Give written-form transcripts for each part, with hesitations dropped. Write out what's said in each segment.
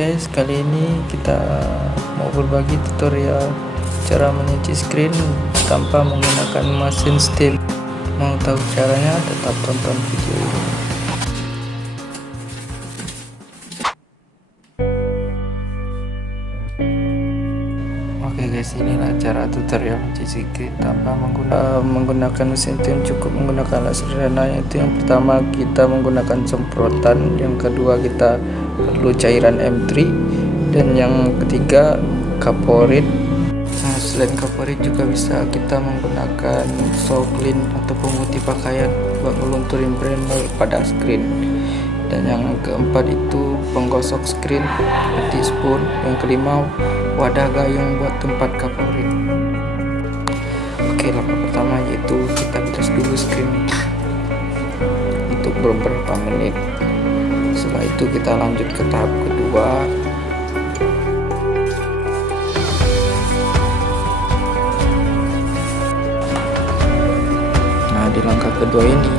guys, kali ini kita mau berbagi tutorial cara menyuci screen tanpa menggunakan mesin steam. Mau tahu caranya? Tetap tonton video ini. Oke guys, inilah cara tutorial mencuci screen tanpa menggunakan mesin steam. Cukup menggunakan alat sederhana, yaitu yang pertama kita menggunakan semprotan, yang kedua kita perlu cairan M3, dan yang ketiga kaporit. Nah, selain kaporit juga bisa kita menggunakan soft clean atau pemutih pakaian buat melunturin brand mold pada screen. Dan yang keempat itu penggosok screen seperti spoon. Yang kelima wadah gayung buat tempat kaporit. Oke, langkah pertama yaitu kita bilas dulu screen untuk beberapa menit. Setelah itu kita lanjut ke tahap kedua. Nah, di langkah kedua ini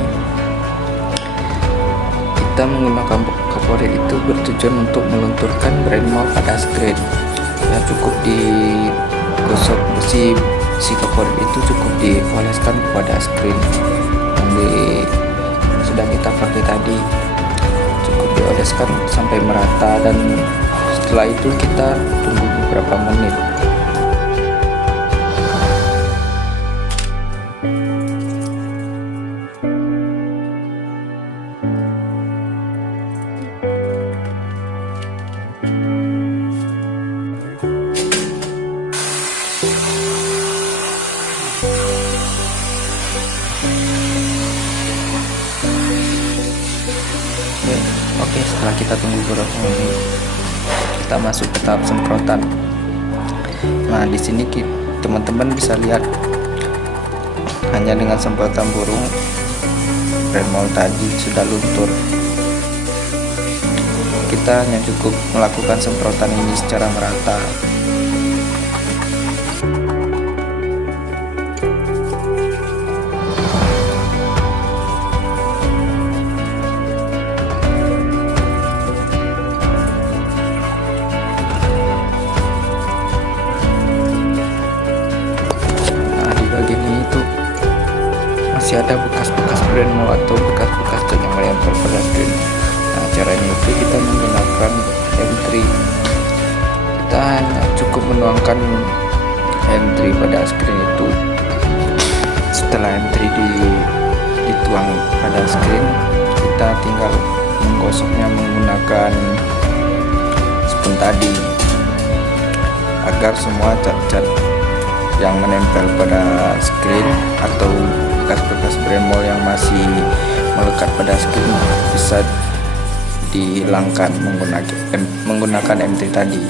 kita menggunakan kaporit itu bertujuan untuk melunturkan brand mold pada screen. Ya, cukup digosok si kaporit itu cukup dioleskan kepada screen yang sudah kita pakai tadi. Cukup dioleskan sampai merata, dan setelah itu kita tunggu beberapa menit. Oke, setelah kita tunggu beberapa menit, kita masuk ke tahap semprotan. Nah, di sini teman-teman bisa lihat, hanya dengan semprotan burung brand mold tadi sudah luntur. Kita hanya cukup melakukan semprotan ini secara merata. Masih ada bekas-bekas brand mold atau bekas-bekas cat yang menempel pada screen. Nah, caranya itu kita menggunakan M3. Kita hanya cukup menuangkan M3 pada screen itu. Setelah M3 dituang pada screen, kita tinggal menggosoknya menggunakan spoon tadi, agar semua cat-cat yang menempel pada screen atau bekas-bekas brand mold yang masih melekat pada screen bisa dihilangkan menggunakan M3 tadi.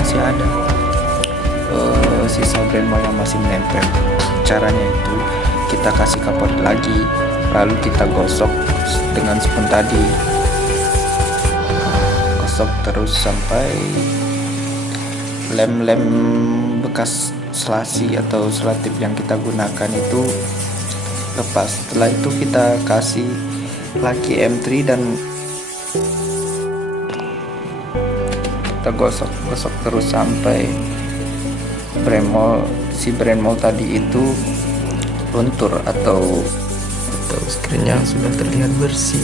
Masih ada sisa brand mold yang masih menempel. Caranya itu kita kasih kaporit lagi, lalu kita gosok dengan spoon tadi. Gosok terus sampai lem-lem bekas selasi atau selotip yang kita gunakan itu lepas. Setelah itu kita kasih lagi M3 dan kita gosok terus sampai si brand mold tadi itu luntur atau screennya sudah terlihat bersih.